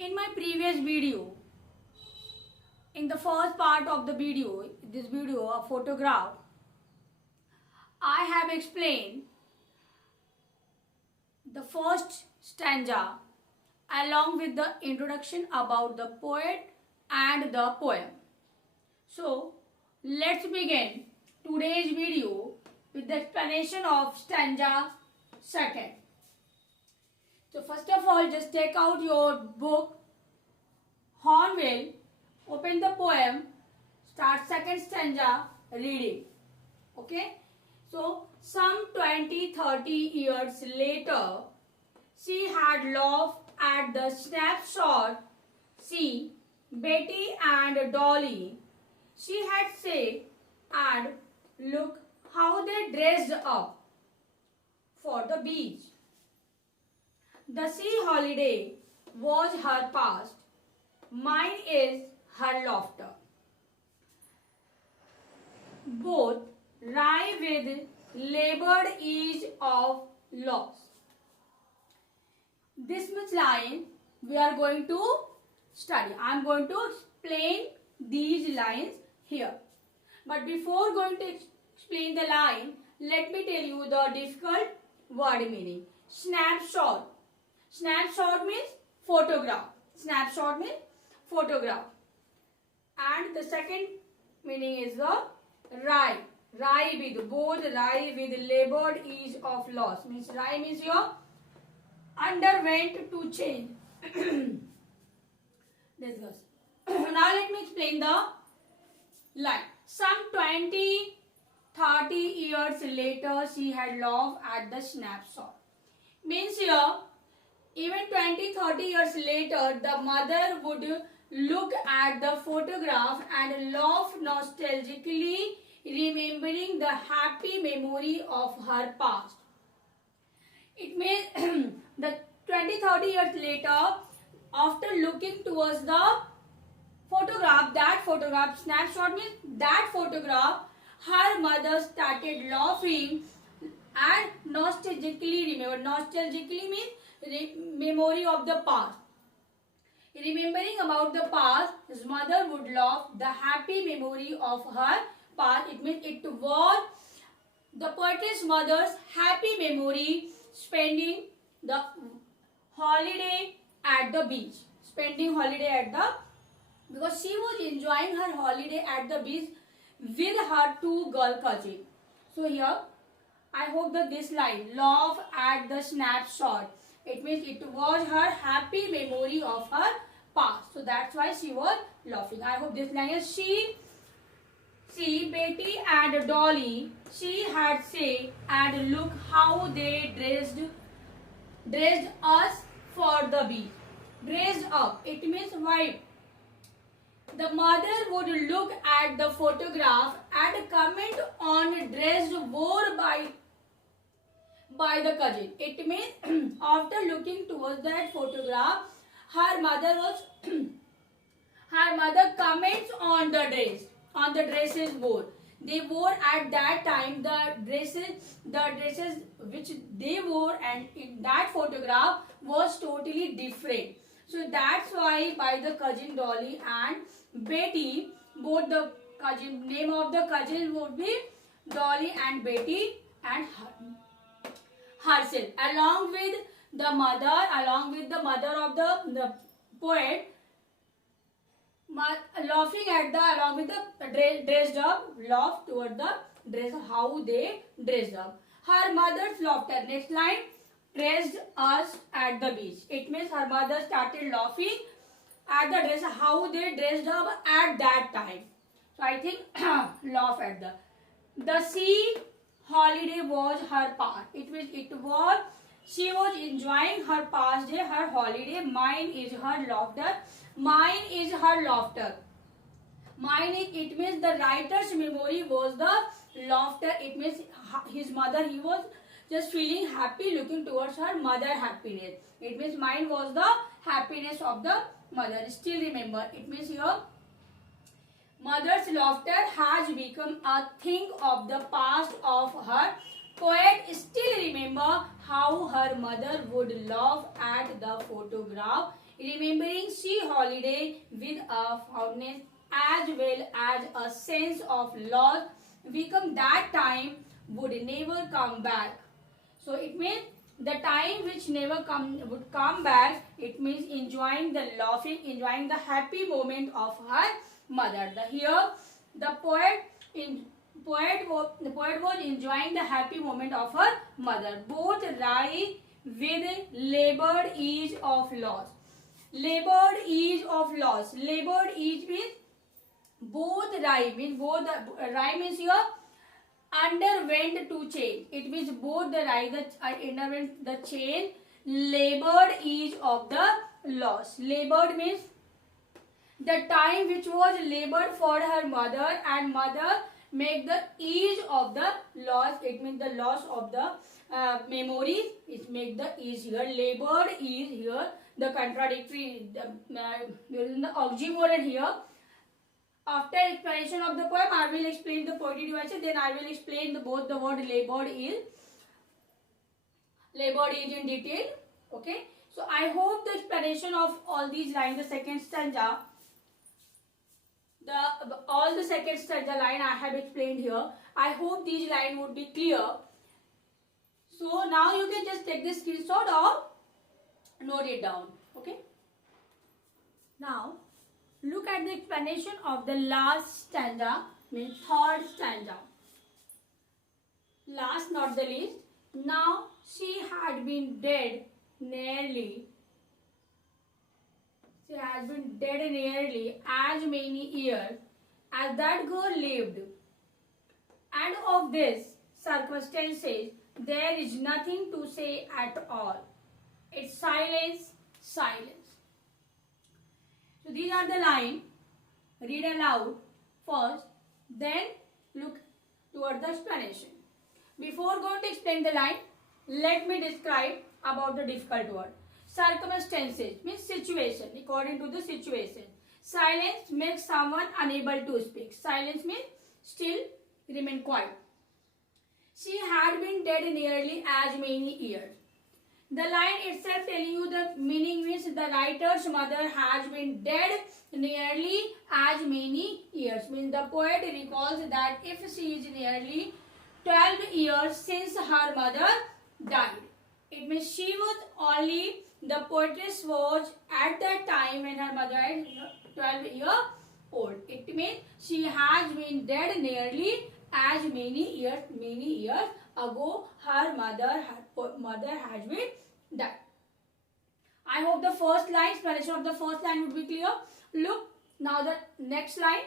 In my previous video, in the first part of the video, this video, a photograph, I have explained the first stanza along with the introduction about the poet and the poem. So, let's begin today's video with the explanation of stanza second. So, first of all, just take out your book, Hornbill, open the poem, start second stanza reading. Okay? So, some 20-30 years later, she had laughed at the snapshot. See, Betty and Dolly, she had said, and look how they dressed up for the beach. The sea holiday was her past, mine is her laughter. Both rhyme with labored ease of loss. This much line we are going to study. I am going to explain these lines here. But before going to explain the line, let me tell you the difficult word meaning. Snapshot. Snapshot means photograph. Snapshot means photograph. And the second meaning is the rye. Rye with both rye with labored ease of loss. Means rye means your underwent to change. This goes. Now let me explain the line. Some 20-30 years later, she had laughed at the snapshot. Means here, even 20-30 years later, the mother would look at the photograph and laugh nostalgically, remembering the happy memory of her past. It means the 20-30 years later, after looking towards the photograph, that photograph, snapshot means that photograph, her mother started laughing and nostalgically remembered. Nostalgically means memory of the past. Remembering about the past, his mother would laugh the happy memory of her past. It means it was the poetess mother's happy memory spending the holiday at the beach. Spending holiday at the, because she was enjoying her holiday at the beach with her two girl cousins. So here, I hope that this line, laugh at the snapshot, it means it was her happy memory of her past. So that's why she was laughing. I hope this line is she, Betty and Dolly, she had said, and look how they dressed us for the beach. Dressed up, it means white. The mother would look at the photograph and comment on dress worn by the cousin. It means after looking towards that photograph, her mother comments on the dresses wore. They wore at that time the dresses which they wore, and in that photograph was totally different. So that's why by the cousin Dolly and Betty, both the cousin, name of the cousin would be Dolly and Betty and herself, along with the mother of the poet, laughing at the, along with the dressed up, laugh toward the dress, how they dressed up. Her mother's laughter. Next line, dressed us at the beach. It means her mother started laughing at the dress, how they dressed up at that time. So I think laugh at the sea holiday was her past. She was enjoying her past day, her holiday. Mine is her laughter. Mine is her laughter. Mine is, it means the writer's memory was the laughter. It means his mother, he was just feeling happy, looking towards her mother happiness. It means mine was the happiness of the mother. Still remember, it means here mother's laughter has become a thing of the past of her. Poet still remember how her mother would laugh at the photograph. remembering sea holiday with a fondness as well as a sense of loss become that time would never come back. So it means the time which never would come back. It means enjoying the laughing, enjoying the happy moment of her mother. Here the poet was enjoying the happy moment of her mother. Both lie with labored ease of loss. Labored ease of loss. Labored ease means both rhyme means both rhyme means here underwent to change. It means both the rhyme that underwent the change. Labored ease of the loss. Labored means the time which was labored for her mother, and mother make the ease of the loss. It means the loss of the memories. It make the ease here. Labored ease here. The contradictory, the oxymoron here. After explanation of the poem, I will explain the poetry devices. Then I will explain both the word labored is in detail. Okay. So I hope the explanation of all these lines, the second stanza, all the second stanza line I have explained here. I hope these lines would be clear. So now you can just take this screenshot or note it down. Okay. Now look at the explanation of the last stanza, means third stanza. Last not the least. Now she had been dead nearly. She has been dead nearly as many years as that girl lived. And of this circumstances there is nothing to say at all. It's silence, silence. So these are the lines. Read aloud first, then look toward the explanation. Before going to explain the line, let me describe about the difficult word. Circumstances means situation, according to the situation. Silence makes someone unable to speak. Silence means still, remain quiet. She had been dead nearly as many years. The line itself telling you the meaning means the writer's mother has been dead nearly as many years. Means the poet recalls that if she is nearly 12 years since her mother died. It means she was only, the poetess was at that time when her mother died 12 years old. It means she has been dead nearly as many years ago her mother has been died. I hope the first line, explanation of the first line would be clear. Look, now the next line,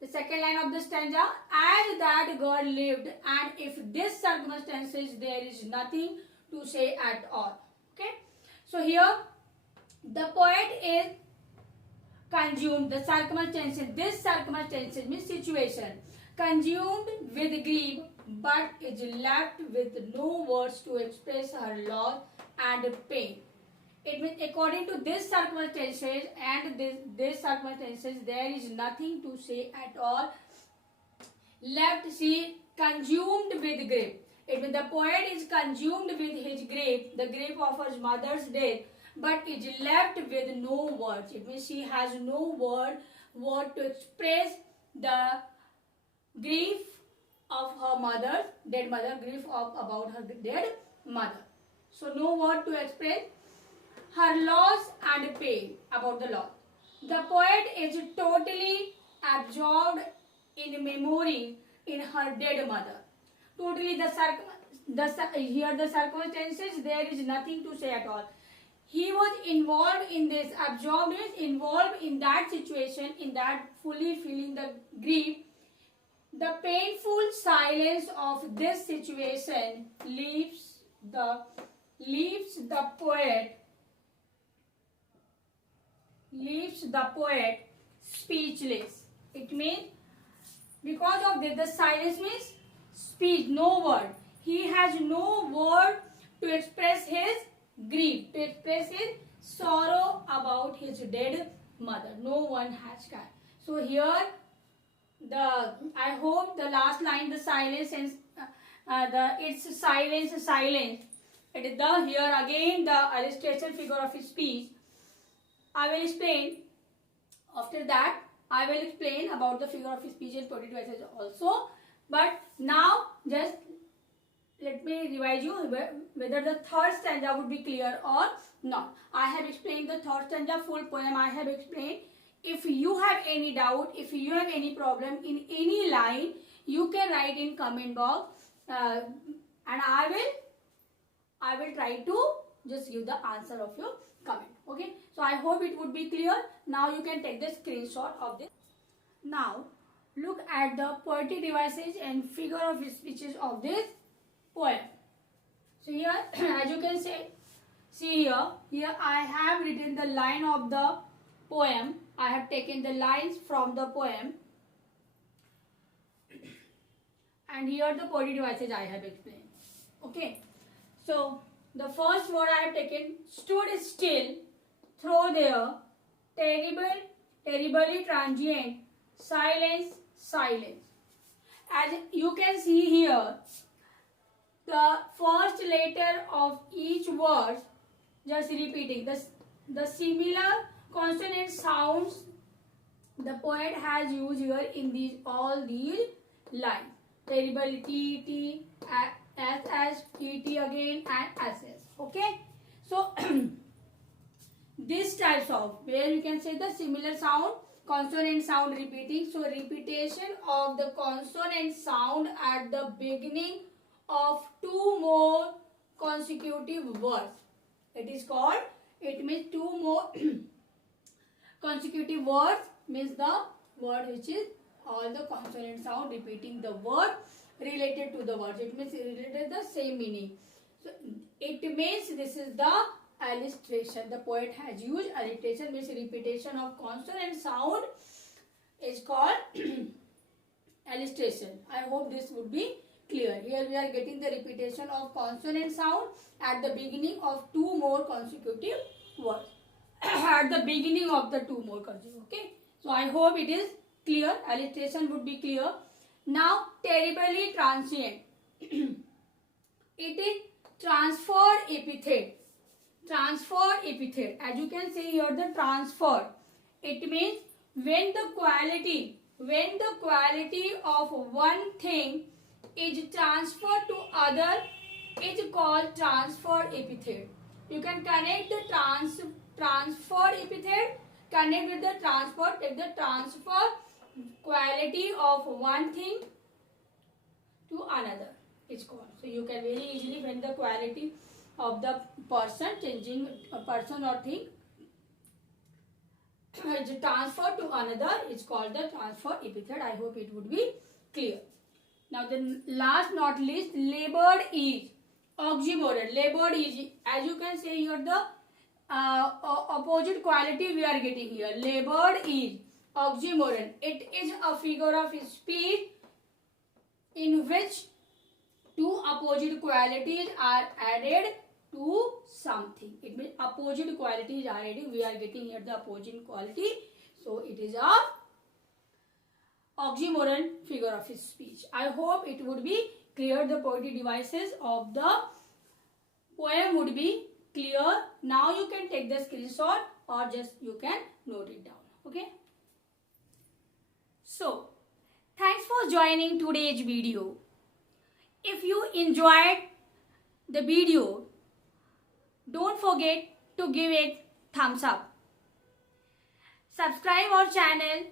the second line of the stanza. As that girl lived, and if this circumstances there is nothing to say at all. Okay. So here the poet is consumed the circumstances. This circumstances means situation. Consumed with grief, but is left with no words to express her loss and pain. It means according to this circumstances and this circumstances there is nothing to say at all. Left, she consumed with grief. It means the poet is consumed with his grief, the grief of his mother's death, but is left with no words. It means she has no word to express the grief of her mother, dead mother, grief about her dead mother. So no word to express her loss and pain about the loss. The poet is totally absorbed in memory in her dead mother. Totally here the circumstances there is nothing to say at all. He was involved in this, absorbed means involved in that situation, in that fully feeling the grief. The painful silence of this situation leaves the poet speechless. It means because of this, the silence means speech, no word. He has no word to express his grief, to express his sorrow about his dead mother. No one has can. So here I hope the last line, the silence and it's silence. It is here again the illustration figure of speech. I will explain. After that, I will explain about the figure of speech and poetic devices also. But now, just let me revise you whether the third stanza would be clear or not. I have explained the third stanza, full poem I have explained. If you have any doubt, if you have any problem in any line, you can write in comment box, and I will try to just give the answer of your comment. Okay, so I hope it would be clear. Now you can take the screenshot of this. Now look at the poetic devices and figure of speeches of this poem. So here, as you can see here I have written the line of the poem. I have taken the lines from the poem, and here the poetic devices I have explained. Okay, so the first word I have taken, stood still, through there, terribly transient, silence. As you can see here, the first letter of each word, just repeating the similar consonant sounds the poet has used here in all these lines. Terrible, T, S, T again, and SS. Okay, so these types of where you can say the similar sound, consonant sound repeating. So repetition of the consonant sound at the beginning of two more consecutive words. It is called. It means two more consecutive words means the word which is all the consonant sound repeating the word related to the words. It means related the same meaning. So it means this is the alliteration. The poet has used alliteration, means repetition of consonant sound is called alliteration. I hope this would be clear. Here we are getting the repetition of consonant sound at the beginning of two more consecutive words. At the beginning of the two more consecutive. Okay. So I hope it is clear. Alliteration would be clear. Now terribly transient. It is transferred epithet. Transferred epithet. As you can see here, the transfer. It means when the quality of one thing is transferred to other, is called transferred epithet. You can connect the transferred epithet, connect with the transfer, take the transfer quality of one thing to another. It's called. So you can very easily, when the quality of the person, changing a person or thing, is transferred to another, it's called the transfer epithet. I hope it would be clear. Now the last not least, labored is oxymoron. Labored is, as you can see here, the opposite quality we are getting here. Labored is oxymoron. It is a figure of speech in which two opposite qualities are added to something. It means opposite qualities are added. We are getting here the opposite quality. So it is a oxymoron figure of speech. I hope it would be clear. The poetic devices of the poem would be clear. Now you can take the screenshot or just you can note it down. Okay. So thanks for joining today's video. If you enjoyed the video, don't forget to give it thumbs up. Subscribe our channel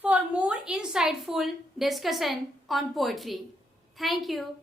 for more insightful discussion on poetry. Thank you.